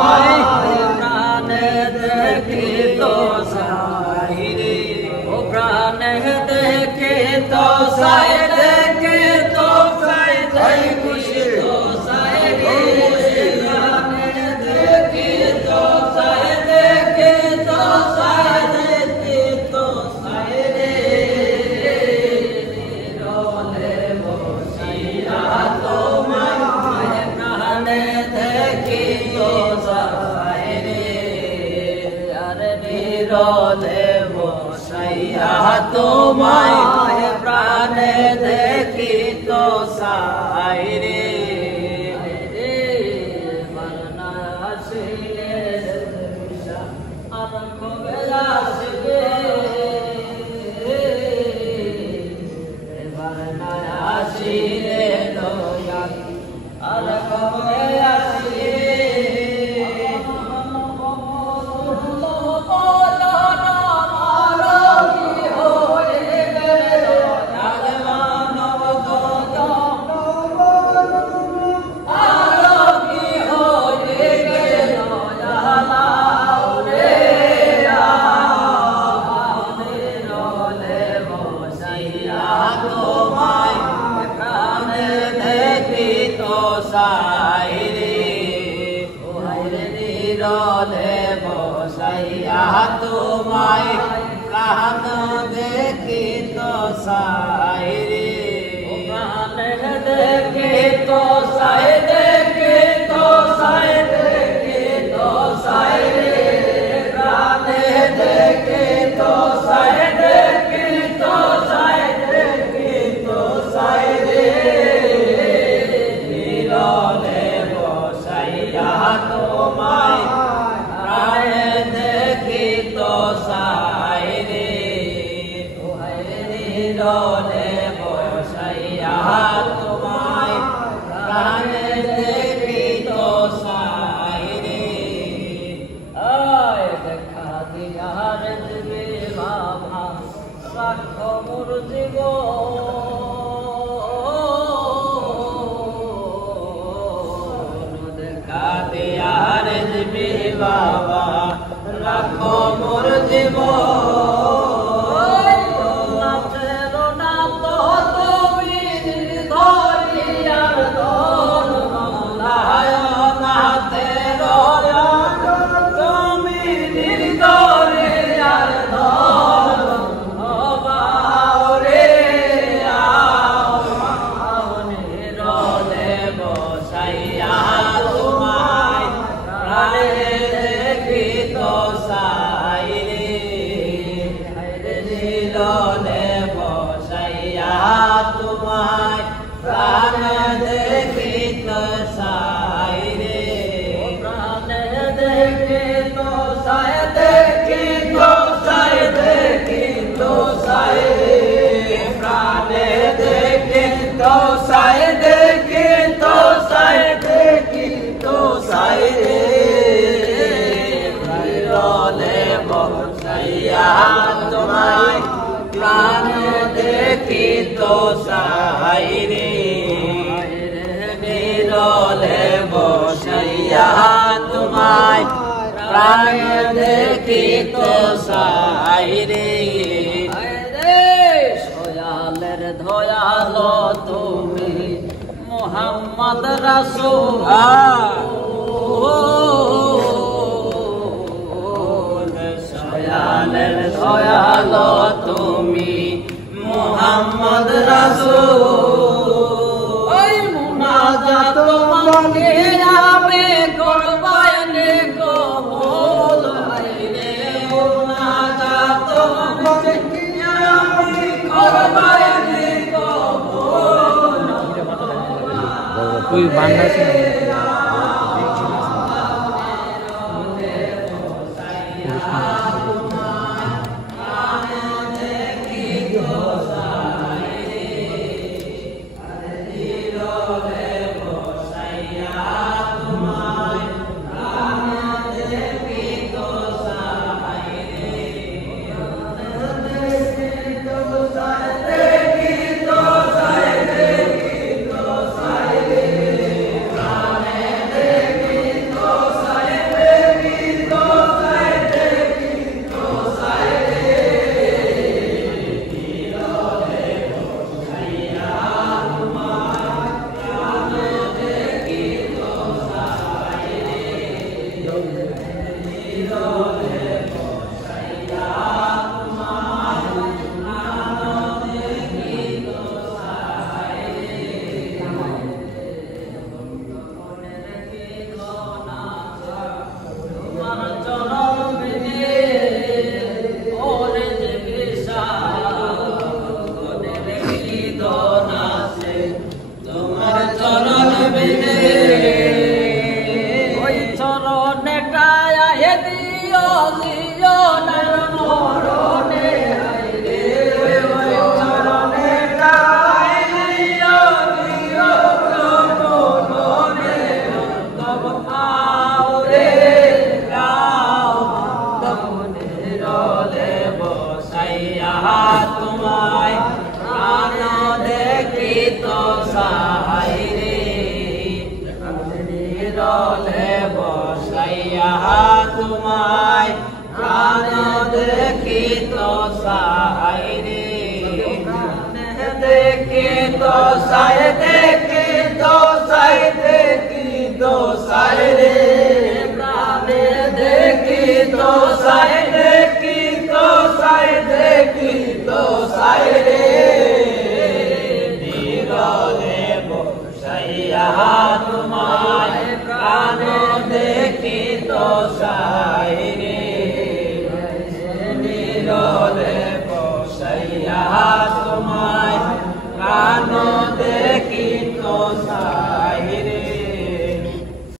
তোমায় প্রাণে দেখি তো সাই রে ও প্রাণে দেখি তো সাই দেখি তো সাই যাই খুশি তো সাই রে প্রাণে দেখি তো সাই দেখি তো সাই দেখি তো সাই রে রোলে বসিয়া তোমায় প্রাণে দেখি তো সাই রে আরে নিরলে বসাইয়া তোমায় প্রাণে দেখি তো সাই রে মারনা আসিলে আর কবে আসবে মারনা আসিলে দয়াল আর কবে আসবে তোমায় প্রাণ দেখি তো সাই রে প্রাণ দেখি তো সাই দেখি তো সাই দেখি তো সাই রে প্রাণ দেখি তো সাই দেখি তো সাই দেখি তো সাই রে নিরলে বসাইয়া তোমায় প্রাণে দেখি তো সাই রে নিরলে বসাইয়া তোমায় প্রাণে দেখি তো সাই রে আয় দেখা দিয়ার দিবে বাবা রাখো মোর জীবন দেখা দিয়ার দিবে বাবা রাখো মোর জীবন নাচেরো না তো তুমি ধরিয়ার দোল মলায় নাচেরো তুমি ধরিয়ার দোল ও বাউরে আও নিরলে বসাইয়া তোমায় প্রাণে দেখি তো সাই রে নিরলে বসাইয়া তোমায় প্রাণে দেখি তো সাই রে প্রাণে দেখি তো সাই দেখি তো সাই দেখি তো সাই রে প্রাণে দেখি তো সাই দেখি তো সাই দেখি তো সাই রে নিরলে বসাইয়া তোমায় প্রাণে দেখি তো সাই রে নিরলে বসাইয়া তোমায় প্রাণে দেখি তো সাই রে দয়ালের দয়াল তুমি মোহাম্মদ রাসূল দয়ালের দয়াল তুমি মোহাম্মদ রাসূল ওই মুনাজাত মনে আমি করবায়নে কবুল রে মুনাজাত মনে আমি করবায়নে কবুল ওই বাংলা চরণ বিনে ওরে যে বিশালের নিদন আছে তোমার চরণ বিনে ওই চরণে টায়া হে দিও জীবনের মরণে রে ওই চরণে টায়া দিও মরণে তব আওরে গাও তবনে রলে বসাইয়া তোমায় প্রাণ দেখি তো সাহাই রে রলে বসাইয়া তোমায় প্রাণ দেখি তো সাহাই রে দেখি তো সাহাই